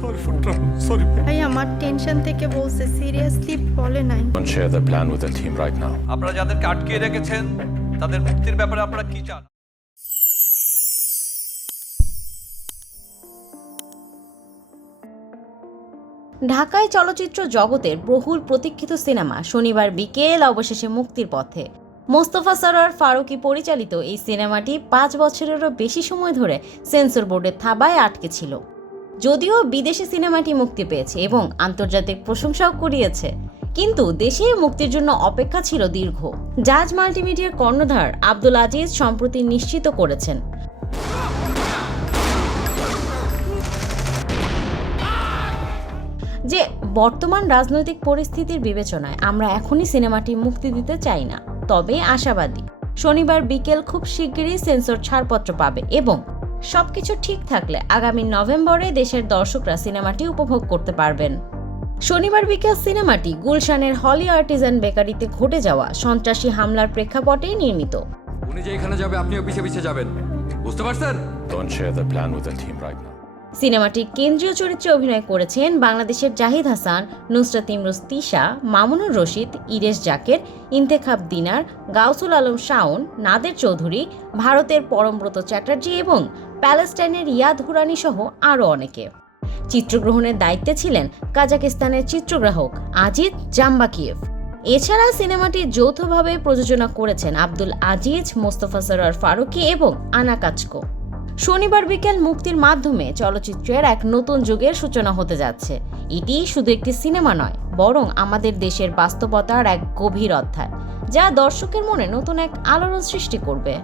Sorry for trouble. Sorry. ভাই আমার tension থেকে বলছে, সিরিয়াসলি বলে নাই। Don't share the plan with the team right now. আপনারা যাদেরকে আটকে রেখেছেন তাদের মুক্তির ব্যাপারে আপনারা কি চান? ঢাকায় চলচ্চিত্র জগতের বহুল প্রতীক্ষিত সিনেমা শনিবার বিকেল অবশেষে মুক্তির পথে। মোস্তফা সরোয়ার ফারুকী পরিচালিত এই সিনেমাটি 5 বছরেরও বেশি সময় ধরে সেন্সর বোর্ডের থাবায় আটকে ছিল। যদিও বিদেশি সিনেমাটি মুক্তি পেয়েছে এবং আন্তর্জাতিক প্রশংসাও কুড়িয়েছে, কিন্তু দেশে মুক্তির জন্য অপেক্ষা ছিল দীর্ঘ। জাজ মাল্টিমিডিয়ার কর্ণধার আব্দুল আজিজ সম্প্রতি নিশ্চিত করেছেন, যে বর্তমান রাজনৈতিক পরিস্থিতির বিবেচনায় আমরা এখনই সিনেমাটি মুক্তি দিতে চাই না, তবে আশাবাদী শনিবার বিকেল খুব শিগগিরই সেন্সর ছাড়পত্র পাবে এবং সবকিছু ঠিক থাকলে আগামী নভেম্বরে দেশের দর্শকরা সিনেমাটি উপভোগ করতে পারবেন। শনিবার বিকেল সিনেমাটি গুলশানের হলি আর্টিজান বেকারিতে ঘটে যাওয়া সন্ত্রাসী হামলার প্রেক্ষাপটে নির্মিত। উনি যে এখানে যাবে আপনিও পিছে পিছে যাবেন, বুঝতে পারছেন? Don't share the plan with the team right now. সিনেমাটির কেন্দ্রীয় চরিত্রে অভিনয় করেছেন বাংলাদেশের জাহিদ হাসান, নুসরাত ইমরোজ তিশা, মামুনুর রশিদ, ইরেশ জাকের, ইন্তেখাব দিনার, গাউসুল আলম শাওন, নাদের চৌধুরী, ভারতের পরমব্রত চ্যাটার্জি এবং প্যালেস্টাইনের ইয়াদ হুরানি সহ আরও অনেকে। চিত্রগ্রহণের দায়িত্বে ছিলেন কাজাকিস্তানের চিত্রগ্রাহক আজিজ জাম্বাকিয়েভ। এছাড়া সিনেমাটি যৌথভাবে প্রযোজনা করেছেন আব্দুল আজিজ, মোস্তফা সরোয়ার ফারুকী এবং আনা কাচকো। শনিবার বিকেল মুক্তির মাধ্যমে চলচ্চিত্রের এক নতুন যুগের সূচনা হতে যাচ্ছে। এটি শুধু একটি সিনেমা নয়, বরং আমাদের দেশের বাস্তবতার এক গভীর অধ্যায়, যা দর্শকের মনে নতুন এক আলোড়ন সৃষ্টি করবে।